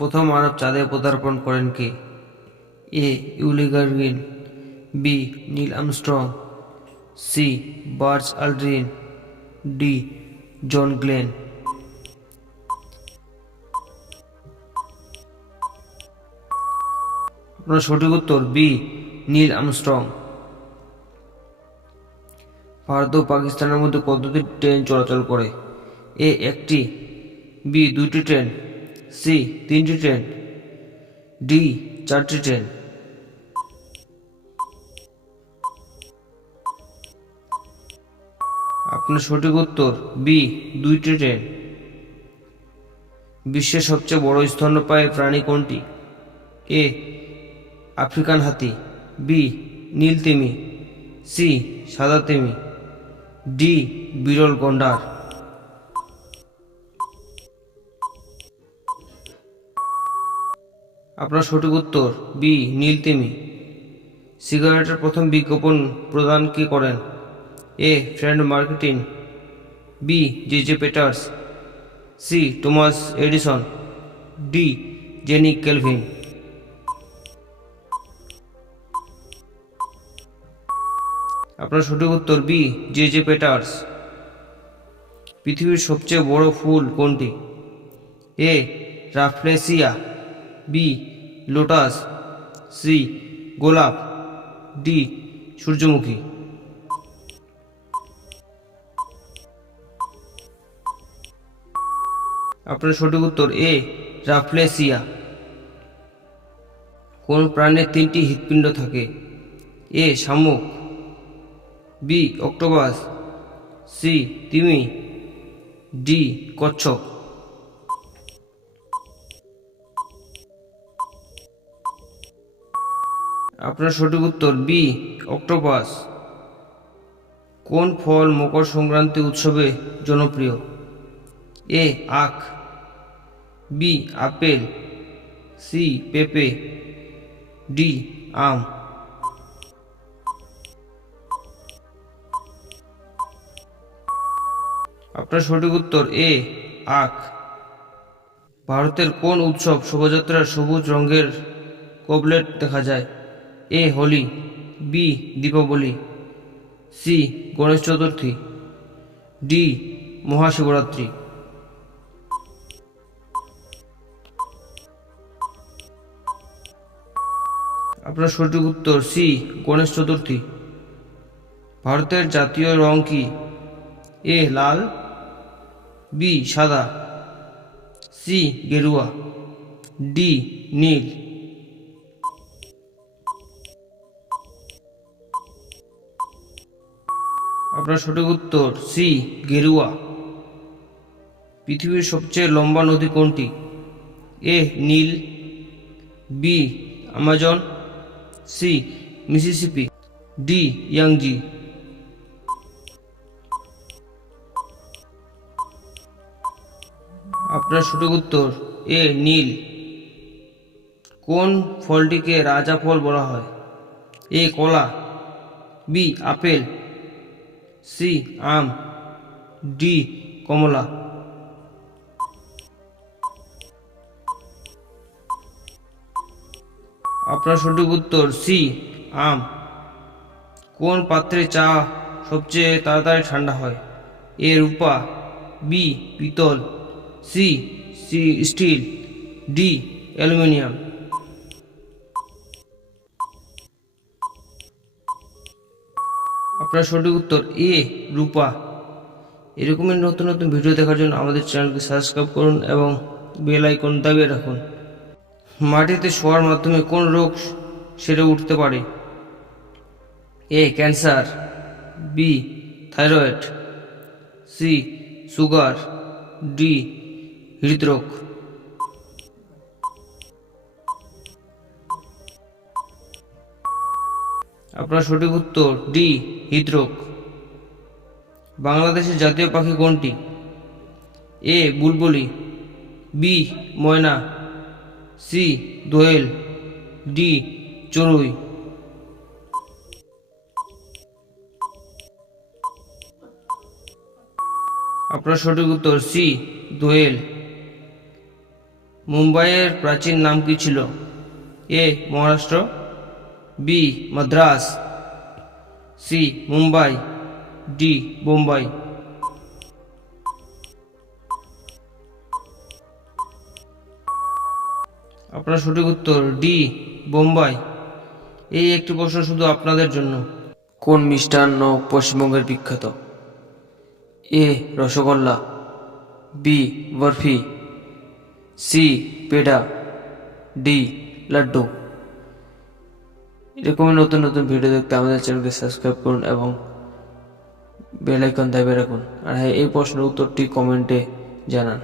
প্রথম মানব চাঁদে পদার্পণ করেন কে? A Yuri Gagarin, B Neil Armstrong, C Buzz Aldrin, D John Glenn. আপনার সঠিক উত্তর বি নীল আর্মস্ট্রং। ভারত ও পাকিস্তানের মধ্যে কতটি ট্রেন চলাচল করে? এ একটি, বি দুইটি ট্রেন, সি তিনটি ট্রেন, ডি চারটি ট্রেন। আপনার সঠিক উত্তর বি দুইটি ট্রেন। বিশ্বের সবচেয়ে বড় স্তন্যপায়ী প্রাণী কোনটি? এ আফ্রিকান হাতি, বি নীল তিমি, সি সাদা তিমি, ডি বিরল গন্ডার। আপনার সঠিক উত্তর বি নীল তিমি। সিগারেটের প্রথম বিজ্ঞাপন প্রদান কে করেন? এ ফ্রেড মার্কেটিন, B J Peters, C Thomas Edison, D Jenny Kelvin. আপনার সঠিক উত্তর বি জে পেটার্স। পৃথিবীর সবচেয়ে বড় ফুল কোনটি? এ রাফলেসিয়া, বি লোটাস, সি গোলাপ, ডি সূর্যমুখী। আপনার সঠিক উত্তর এ রাফলেসিয়া। কোন প্রাণীর তিনটি হৃৎপিণ্ড থাকে? এ শামুক, বি অক্টোপাস, সি তিমি, ডি কচ্ছপ। আপনার সঠিক উত্তর বি অক্টোপাস। কোন ফল মকর সংক্রান্তি উৎসবে জনপ্রিয়? এ আখ, বি আপেল, সি পেঁপে, ডি আম। আপনার সঠিক উত্তর এ আখ। ভারতের কোন উৎসব শোভাযাত্রার সবুজ রঙের কবলেট দেখা যায়? এ Holi, B Deepavali, C Ganesh Chaturthi, D Mahashivratri. আপনার সঠিক উত্তর সি গণেশ চতুর্থী। ভারতের জাতীয় রং কি? এ লাল, বি সাদা, সি গেরুয়া, ডি নীল। আপনার সঠিক উত্তর সি গেরুয়া। পৃথিবীর সবচেয়ে লম্বা নদী কোনটি? A Nile, B Amazon, C Mississippi, D Yangtze. আপনার সঠিক উত্তর এ নীল। কোন ফলটিকে রাজা ফল বলা হয়? এ কলা, বি আপেল, সি আম, ডি কমলা। আপনার সঠিক উত্তর সি আম। কোন পাত্রে চা সবচেয়ে তাড়াতাড়ি ঠান্ডা হয়? এ রূপা, বি পিতল, C C steel, D aluminium. আপনার সঠিক উত্তর এ রূপা। এরকমই নতুন নতুন ভিডিও দেখার জন্য আমাদের চ্যানেলকে সাবস্ক্রাইব করুন এবং বেল আইকন দাবিয়ে রাখুন। মাটিতে শোয়ার মাধ্যমে কোন রোগ সেরে উঠতে পারে? A cancer, B thyroid, C sugar, D হৃদরোগ। আপনার সঠিক উত্তর ডি হৃদরোগ। বাংলাদেশের জাতীয় পাখি কোনটি? এ বুলবুলি, বি ময়না, সি দোয়েল, ডি চড়ুই। আপনার সঠিক উত্তর সি দোয়েল। মুম্বাইয়ের প্রাচীন নাম কি ছিল? A Maharashtra, B Madras, C Mumbai, D Bombay. আপনার সঠিক উত্তর ডি বোম্বাই। এই একটি প্রশ্ন শুধু আপনাদের জন্য। কোন মিষ্টান্ন পশ্চিমবঙ্গের বিখ্যাত? A rasgulla, B barfi, C peda, D laddu. এরকমই নতুন নতুন ভিডিও দেখতে আমাদের চ্যানেলকে সাবস্ক্রাইব করুন এবং বেল আইকন দাবিয়ে রাখুন। আর হ্যাঁ, এই প্রশ্নের উত্তরটি কমেন্টে জানান।